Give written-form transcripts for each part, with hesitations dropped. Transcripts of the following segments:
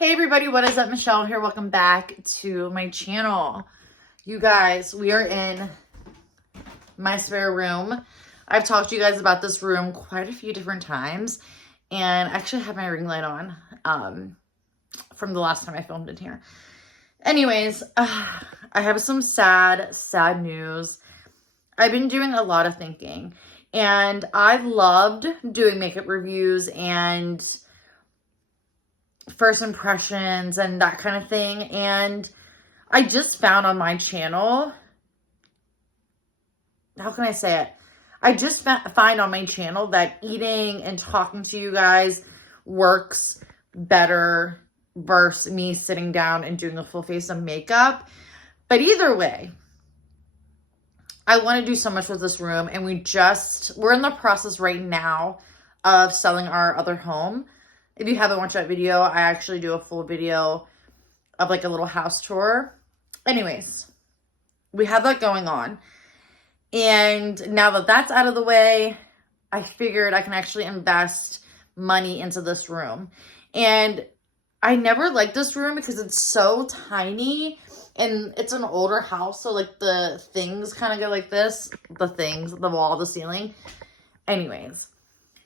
Hey everybody, what is up? Michelle here. Welcome back to my channel. You guys, we are in my spare room. I've talked to you guys about this room quite a few different times, and I actually have my ring light on from the last time I filmed in here. Anyways, I have some sad news. I've been doing a lot of thinking, and I loved doing makeup reviews and first impressions and that kind of thing. And I just found on my channel, how can I say it? I just find on my channel that eating and talking to you guys works better versus me sitting down and doing a full face of makeup. But either way, I want to do so much with this room, and we're in the process right now of selling our other home. If you haven't watched that video, I actually do a full video of like a little house tour. Anyways, we have that going on. And now that that's out of the way, I figured I can actually invest money into this room. And I never liked this room because it's so tiny and it's an older house. So like the things kind of go like this, the wall, the ceiling. Anyways.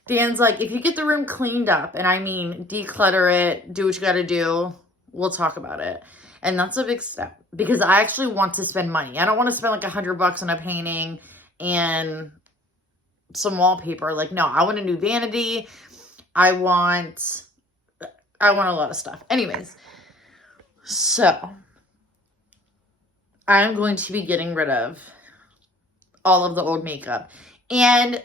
Dan's like, if you get the room cleaned up, and I mean declutter it, do what you got to do, we'll talk about it. And that's a big step because I actually want to spend money. I don't want to spend like $100 on a painting and some wallpaper. Like, no, I want a new vanity. I want a lot of stuff. Anyways, so I'm going to be getting rid of all of the old makeup. And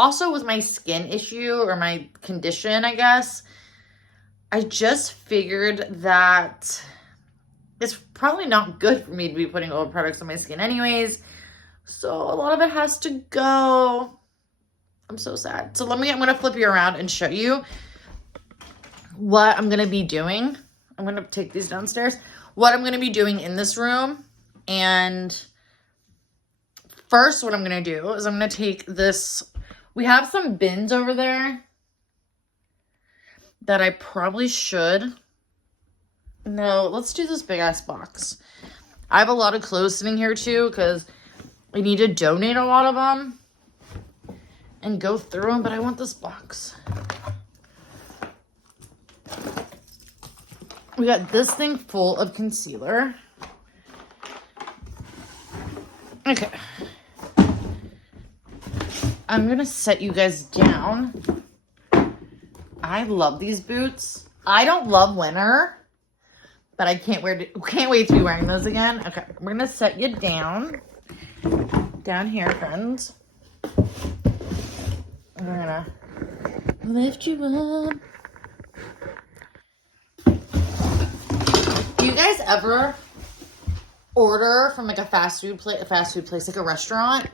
also with my skin issue or my condition, I guess, I just figured that it's probably not good for me to be putting old products on my skin anyways. So a lot of it has to go. I'm so sad. So I'm going to flip you around and show you what I'm going to be doing. I'm going to take these downstairs. What I'm going to be doing in this room. And first, what I'm going to do is I'm going to take this. We have some bins over there that I probably should. No, let's do this big ass box. I have a lot of clothes sitting here too because I need to donate a lot of them and go through them, but I want this box. We got this thing full of concealer. Okay. I'm going to set you guys down. I love these boots. I don't love winter, but I can't wait to be wearing those again. Okay, we're going to set you down here, friends. We're going to lift you up. Do you guys ever order from like a fast food place, like a restaurant,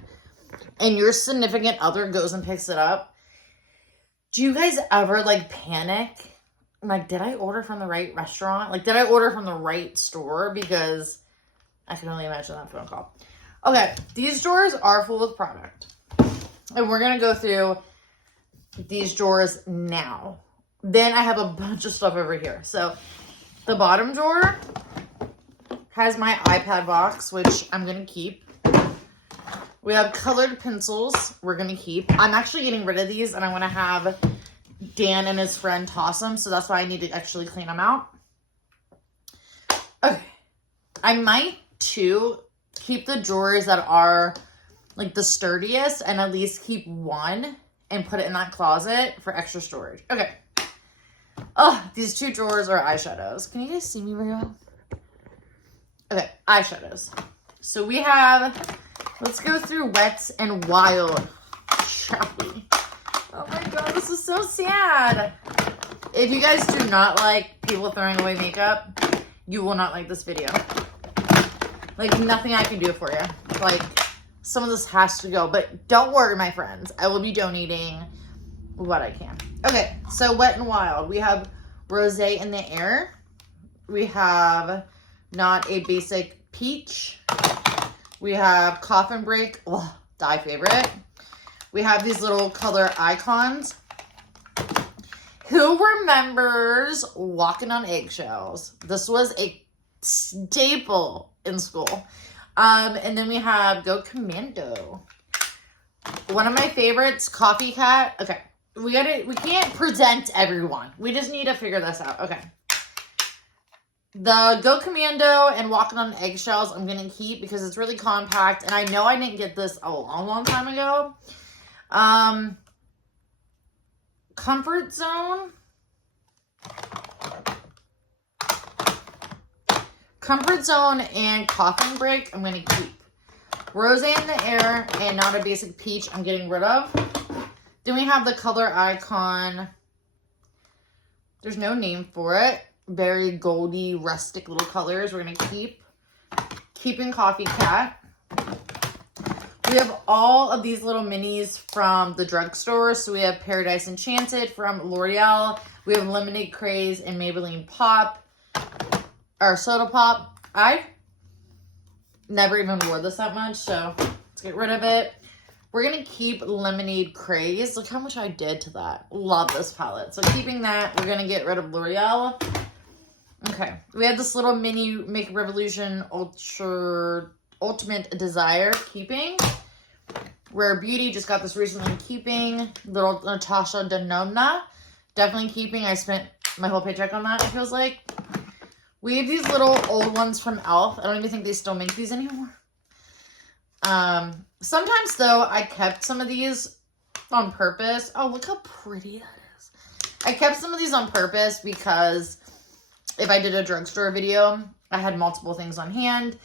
and your significant other goes and picks it up? Do you guys ever like panic? Like, did I order from the right restaurant? Like, did I order from the right store? Because I can only imagine that phone call. Okay, these drawers are full of product. And we're going to go through these drawers now. Then I have a bunch of stuff over here. So the bottom drawer has my iPad box, which I'm going to keep. We have colored pencils we're going to keep. I'm actually getting rid of these, and I want to have Dan and his friend toss them, so that's why I need to actually clean them out. Okay. I might, too, keep the drawers that are, like, the sturdiest and at least keep one and put it in that closet for extra storage. Okay. Oh, these two drawers are eyeshadows. Can you guys see me very well? Okay, eyeshadows. So we have... Let's go through Wet and Wild, shall we? Oh my god, this is so sad. If you guys do not like people throwing away makeup, you will not like this video. Like, nothing I can do for you. Like, some of this has to go. But don't worry, my friends. I will be donating what I can. Okay, so Wet and Wild. We have Rosé in the Air. We have Not a Basic Peach. We have Coffin Break, die favorite. We have these little color icons. Who remembers walking on eggshells? This was a staple in school. And then we have Go Commando. One of my favorites, Coffee Cat. Okay, we can't present everyone. We just need to figure this out. Okay. The Go Commando and Walking on Eggshells I'm going to keep because it's really compact. And I know I didn't get this a long time ago. Comfort Zone. Comfort Zone and Coffin Break I'm going to keep. Rose in the Air and Not a Basic Peach I'm getting rid of. Then we have the Color Icon. There's no name for it. Very goldy, rustic little colors we're going to keep. Keeping Coffee Cat. We have all of these little minis from the drugstore. So we have Paradise Enchanted from L'Oreal. We have Lemonade Craze and Maybelline Pop. Or Soda Pop. I never even wore this that much, so let's get rid of it. We're going to keep Lemonade Craze. Look how much I did to that. Love this palette. So keeping that, we're going to get rid of L'Oreal. Okay, we have this little mini Makeup Revolution Ultimate Desire, keeping. Rare Beauty, just got this recently, keeping. Little Natasha Denona, definitely keeping. I spent my whole paycheck on that, it feels like. We have these little old ones from e.l.f. I don't even think they still make these anymore. Sometimes, though, I kept some of these on purpose. Oh, look how pretty that is. I kept some of these on purpose because if I did a drugstore video, I had multiple things on hand.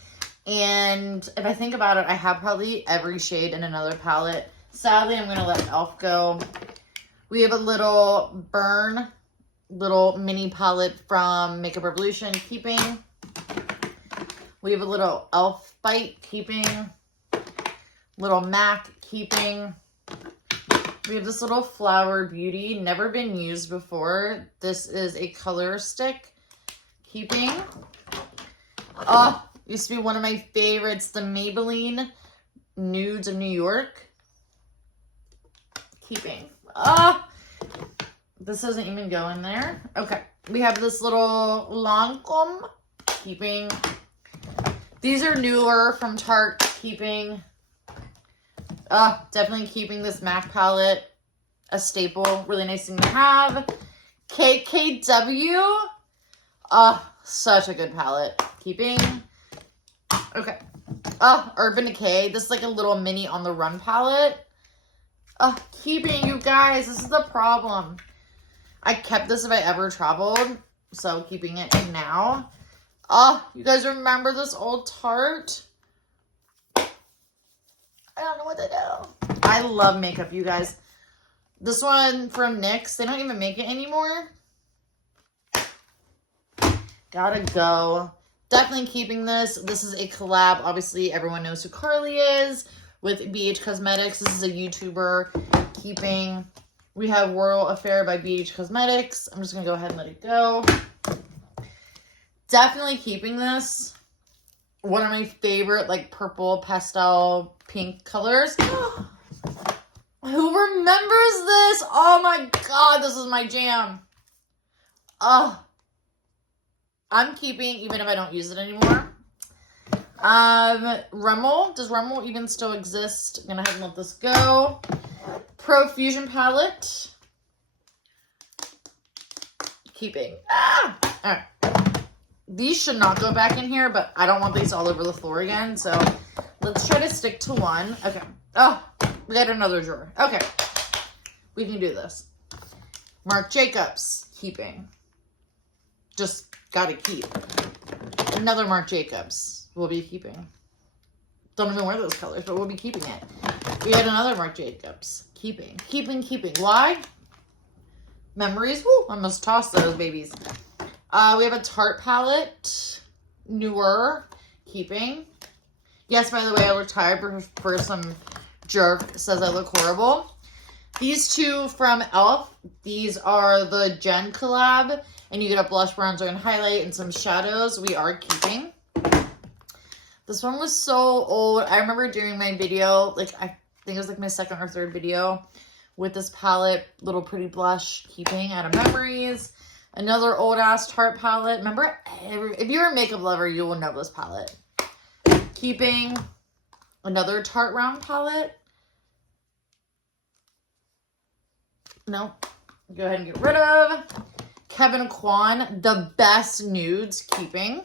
And if I think about it, I have probably every shade in another palette. Sadly, I'm going to let e.l.f. go. We have a little Burn, little mini palette from Makeup Revolution, keeping. We have a little e.l.f. Bite, keeping. Little MAC, keeping. We have this little Flower Beauty, never been used before. This is a color stick, keeping. Oh, used to be one of my favorites, the Maybelline Nudes of New York, keeping. Oh, this doesn't even go in there. Okay, we have this little Lancome, keeping. These are newer from Tarte, keeping. Definitely keeping this MAC palette, a staple, really nice thing to have. KKW, such a good palette, keeping. Okay, Urban Decay, this is like a little mini On the Run palette. Keeping, you guys, this is the problem. I kept this if I ever traveled, so keeping it in now. You guys remember this old Tarte? I don't know what to do. I love makeup, you guys. This one from NYX, they don't even make it anymore. Gotta go. Definitely keeping this. This is a collab. Obviously, everyone knows who Carly is with BH Cosmetics. This is a YouTuber. Keeping. We have Royal Affair by BH Cosmetics. I'm just going to go ahead and let it go. Definitely keeping this. One of my favorite, like, purple, pastel, pink colors. Who remembers this? Oh, my God. This is my jam. I'm keeping, even if I don't use it anymore. Rimmel. Does Rimmel even still exist? I'm going to have to let this go. Pro Fusion palette. Keeping. Alright. These should not go back in here, but I don't want these all over the floor again. So let's try to stick to one. Okay. We got another drawer. Okay. We can do this. Marc Jacobs. Keeping. Just gotta keep. Another Marc Jacobs. We'll be keeping. Don't even wear those colors, but we'll be keeping it. We had another Marc Jacobs. Keeping. Keeping. Why? Memories. Woo! I must toss those babies. We have a Tarte palette. Newer. Keeping. Yes, by the way, I look tired for some jerk says I look horrible. These two from e.l.f. These are the Gen collab. And you get a blush, bronzer, and highlight and some shadows. We are keeping. This one was so old. I remember doing my video, like, I think it was like my second or third video with this palette. Little pretty blush, keeping out of memories. Another old ass Tarte palette. Remember, if you're a makeup lover, you will know this palette. Keeping. Another Tarte round palette. No. Go ahead and get rid of. Kevin Kwan, the best nudes, keeping.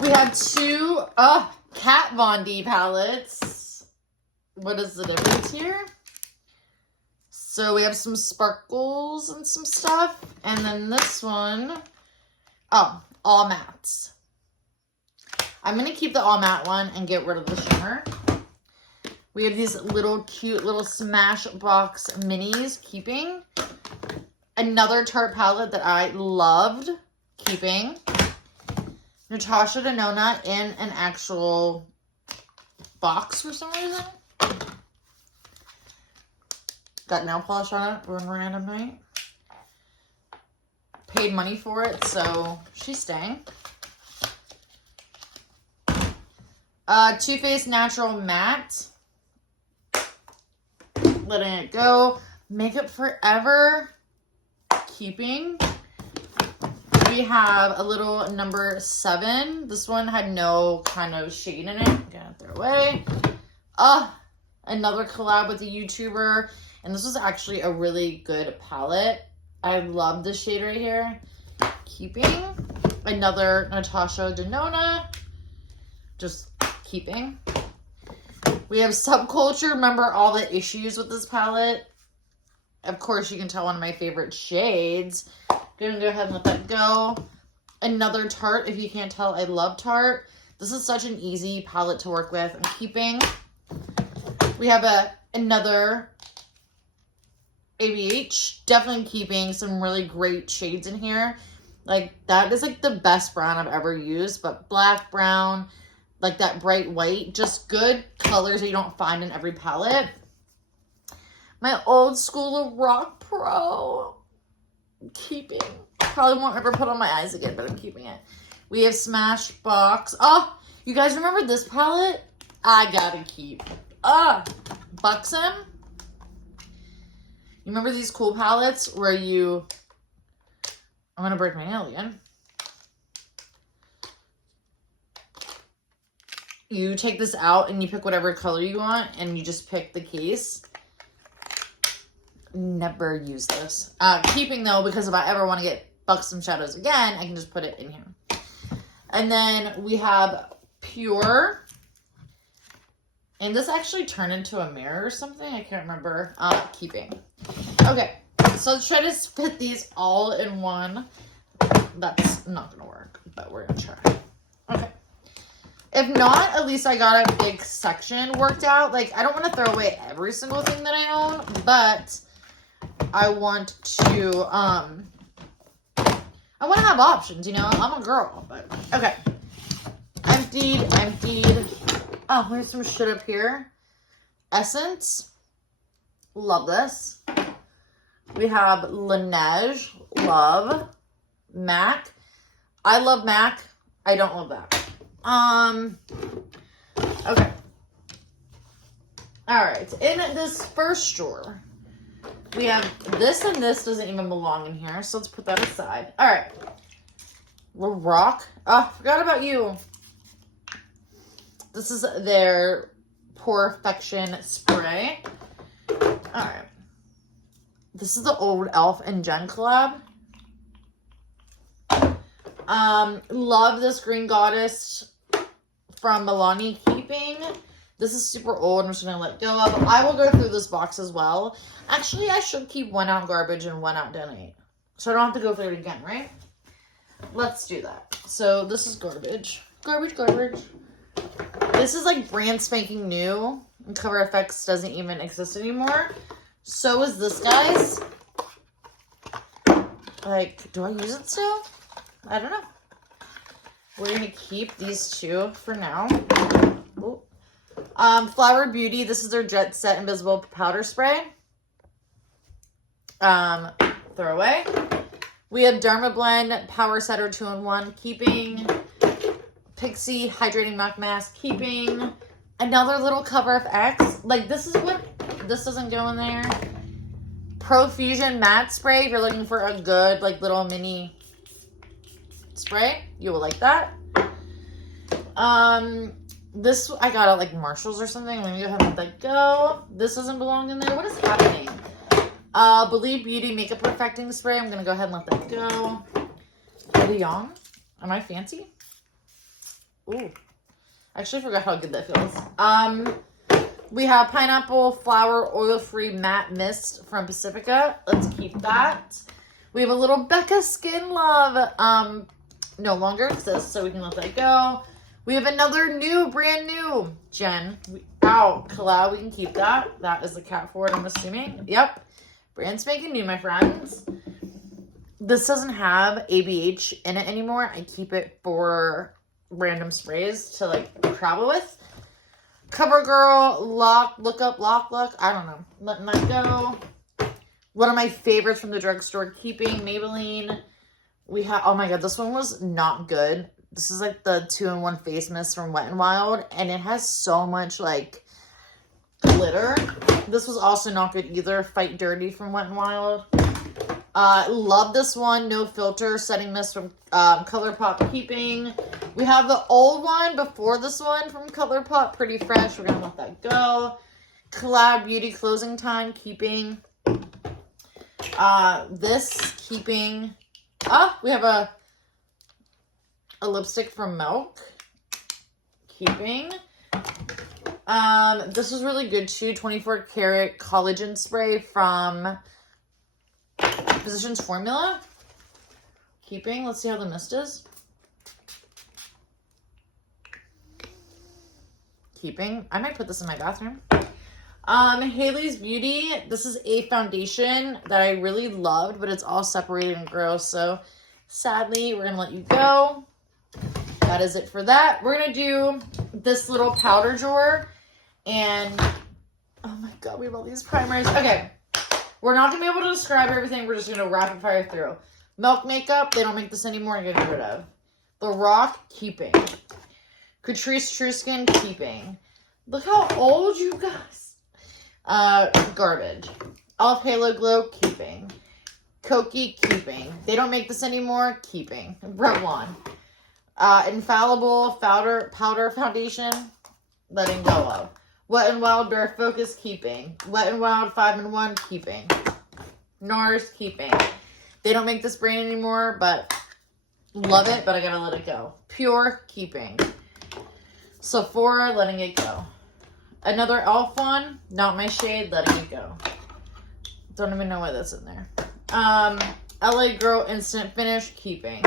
We have two Kat Von D palettes. What is the difference here? So we have some sparkles and some stuff. And then this one, all mattes. I'm going to keep the all matte one and get rid of the shimmer. We have these little cute little Smashbox minis, keeping. Another Tarte palette that I loved, keeping. Natasha Denona in an actual box for some reason. Got nail polish on it one random night. Paid money for it, so she's staying. Too Faced Natural Matte. Letting it go. Makeup Forever, keeping. We have a little number 7. This one had no kind of shade in it. Gonna throw away. Another collab with a YouTuber. And this was actually a really good palette. I love this shade right here. Keeping. Another Natasha Denona. Just keeping. We have Subculture. Remember all the issues with this palette. Of course, you can tell one of my favorite shades. Gonna go ahead and let that go. Another Tarte. If you can't tell, I love Tarte. This is such an easy palette to work with. I'm keeping. We have another ABH. Definitely keeping some really great shades in here. Like, that is like the best brown I've ever used. But black, brown, like that bright white. Just good colors that you don't find in every palette. My old school Rock Pro. Keeping. Probably won't ever put on my eyes again, but I'm keeping it. We have Smashbox. Oh, you guys remember this palette? I gotta keep. Buxom. You remember these cool palettes where you... I'm gonna break my nail again. You take this out and you pick whatever color you want and you just pick the case. Never use this. Keeping though, because if I ever want to get Buxom shadows again, I can just put it in here. And then we have Pure. And this actually turned into a mirror or something. I can't remember. Keeping. Okay. So let's try to fit these all in one. That's not going to work, but we're going to try. Okay. If not, at least I got a big section worked out. Like, I don't want to throw away every single thing that I own, but I want to, I want to have options, you know? I'm a girl, but, okay. Emptied. Oh, there's some shit up here. Essence. Love this. We have Laneige. Love. MAC. I love MAC. I don't love that. Okay. Alright. In this first drawer, we have this, and this doesn't even belong in here, so let's put that aside. Alright. Rock. Oh, forgot about you. This is their Perfection spray. Alright. This is the old Elf and Jen collab. Love this Green Goddess from Milani, keeping. This is super old. I'm just going to let go of. I will go through this box as well. Actually, I should keep one out garbage and one out donate. So I don't have to go through it again, right? Let's do that. So this is garbage. Garbage. This is like brand spanking new. And Cover FX doesn't even exist anymore. So is this, guys. Like, do I use it still? I don't know. We're going to keep these two for now. Ooh. Flower Beauty. This is their Jet Set Invisible Powder Spray. Throw away. We have Dermablend Power Setter 2-in-1, keeping. Pixie Hydrating MAC Mask, keeping. Another little Cover FX. Like, this is what This doesn't go in there. Profusion matte spray. If you're looking for a good, like, little mini spray, you will like that. This I got at, like, Marshalls or something. Let me go ahead and let that go. This doesn't belong in there. What is happening? Believe Beauty Makeup Perfecting Spray. I'm going to go ahead and let that go. Leon. Am I fancy? Ooh. I actually forgot how good that feels. We have Pineapple Flower Oil-Free Matte Mist from Pacifica. Let's keep that. We have a little Becca Skin Love. No longer exists, so we can let that go. We have another new, brand new Jen. Collab. We can keep that. That is the cat for it, I'm assuming. Yep. Brand spanking new, my friends. This doesn't have ABH in it anymore. I keep it for random sprays to, like, travel with. CoverGirl Look. I don't know. Letting that go. One of my favorites from the drugstore, keeping Maybelline. We have, oh my god, this one was not good. This is like the 2-in-1 face mist from Wet n Wild, and it has so much, like, glitter. This was also not good either. Fight Dirty from Wet n Wild. Love this one. No Filter Setting Mist from ColourPop Keeping. We have the old one before this one from ColourPop. Pretty fresh. We're going to let that go. Collab Beauty Closing Time. Keeping. This. Keeping. We have a lipstick from Milk. Keeping. This was really good too. 24 karat collagen spray from Physicians Formula. Keeping. Let's see how the mist is. Keeping. I might put this in my bathroom. Haley's Beauty. This is a foundation that I really loved, but it's all separated and gross. So sadly, we're going to let you go. That is it for that. We're going to do this little powder drawer. And, oh my god, we have all these primers. Okay. We're not going to be able to describe everything. We're just going to rapid fire through. Milk Makeup. They don't make this anymore. I'm getting rid of. The Rock. Keeping. Catrice True Skin. Keeping. Look how old you guys. Garbage. Elf Halo Glow. Keeping. Koki. Keeping. They don't make this anymore. Keeping. Revlon. Infallible Powder Foundation. Letting go of. Wet n Wild Bare Focus. Keeping. Wet n Wild 5-in-1. Keeping. NARS. Keeping. They don't make this brand anymore, but love it, but I gotta let it go. Pure. Keeping. Sephora. Letting it go. Another e.l.f. one. Not my shade. Letting it go. Don't even know why that's in there. LA Girl Instant Finish. Keeping.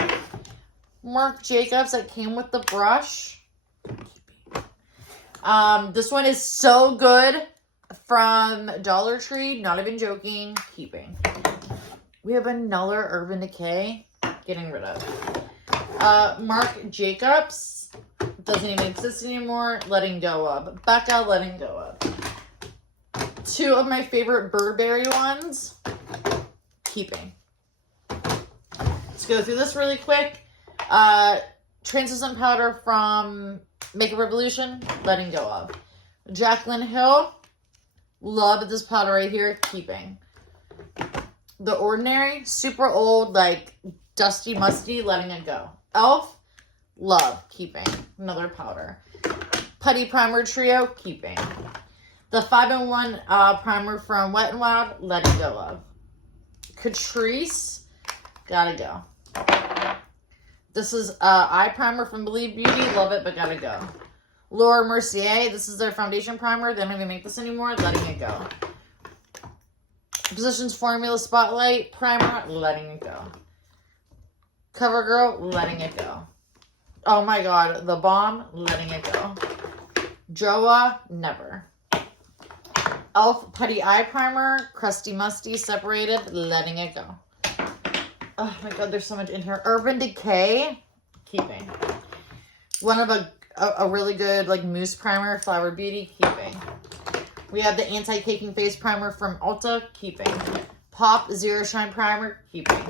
Marc Jacobs that came with the brush. This one is so good from Dollar Tree. Not even joking. Keeping. We have another Urban Decay. Getting rid of. Marc Jacobs. Doesn't even exist anymore. Letting go of. Becca. Letting go of. Two of my favorite Burberry ones. Keeping. Let's go through this really quick. Translucent powder from Makeup Revolution. Letting go of. Jaclyn Hill. Love this powder right here. Keeping. The Ordinary. Super old, like dusty, musty. Letting it go. e.l.f. Love. Keeping. Another powder. Putty Primer Trio. Keeping. The 5-in-1 primer from Wet n Wild. Letting go of. Catrice. Gotta go. This is eye primer from Believe Beauty. Love it, but gotta go. Laura Mercier. This is their foundation primer. They don't even make this anymore. Letting it go. Physicians Formula Spotlight Primer. Letting it go. CoverGirl. Letting it go. Oh my god. The Bomb. Letting it go. Joa. Never. e.l.f. Putty Eye Primer. Crusty Musty. Separated. Letting it go. Oh my god, there's so much in here. Urban Decay. Keeping. One of a really good, like, mousse primer. Flower Beauty. Keeping. We have the Anti-Caking Face Primer from Ulta. Keeping. Pop Zero Shine Primer. Keeping.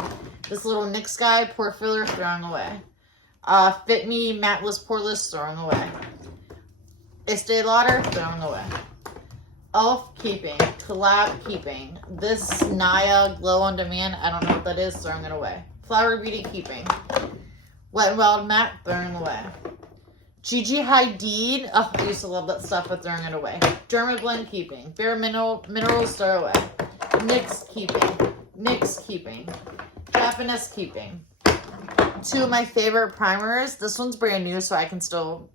This little NYX Guy Pore Filler. Throwing away. Fit Me Matteless Poreless. Throwing away. Estee Lauder. Throwing away. Elf keeping. Collab keeping. This Naya Glow on Demand, I don't know what that is, throwing it away. Flower Beauty keeping. Wet n Wild Matte, throwing it away. Gigi Hadid, oh, I used to love that stuff, but throwing it away. Dermablend keeping. Bare Minerals, throw away. NYX keeping. NYX keeping. Japanese keeping. Two of my favorite primers. This one's brand new, so I can still,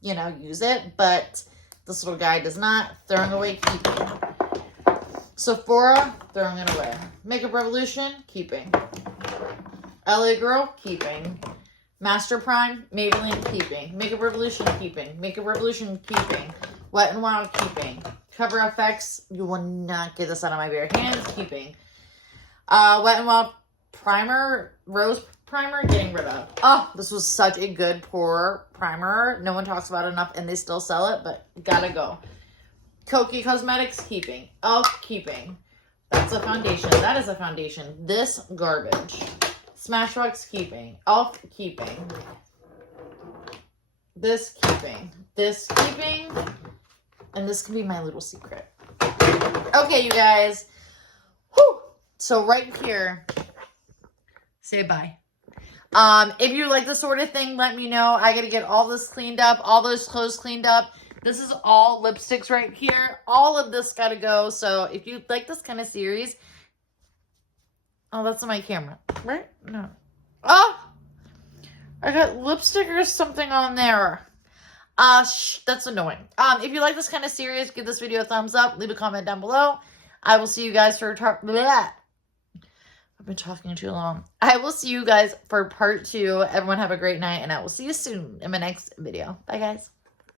you know, use it, but this little guy does not. Throwing away, keeping. Sephora, throwing it away. Makeup Revolution, keeping. LA Girl, keeping. Master Prime, Maybelline, keeping. Makeup Revolution, keeping. Makeup Revolution, keeping. Wet n Wild, keeping. Cover FX, you will not get this out of my bare hands, keeping. Wet n Wild Primer, Rose Primer, getting rid of. Oh, this was such a good pore primer. No one talks about it enough, and they still sell it, but gotta go. Kokie Cosmetics, keeping. Elf, keeping. That's a foundation. That is a foundation. This garbage. Smashbox, keeping. Elf, keeping. This, keeping. This, keeping. And this can be my little secret. Okay, you guys. Whew. So right here, say bye. If you like this sort of thing, let me know. I gotta get all this cleaned up, all those clothes cleaned up. This is all lipsticks right here. All of this gotta go. So if you like this kind of series, oh, that's on my camera, right? No. Oh, I got lipstick or something on there. That's annoying. If you like this kind of series, give this video a thumbs up. Leave a comment down below. I will see you guys for I've been talking too long. I will see you guys for part 2. Everyone have a great night, and I will see you soon in my next video. Bye, guys.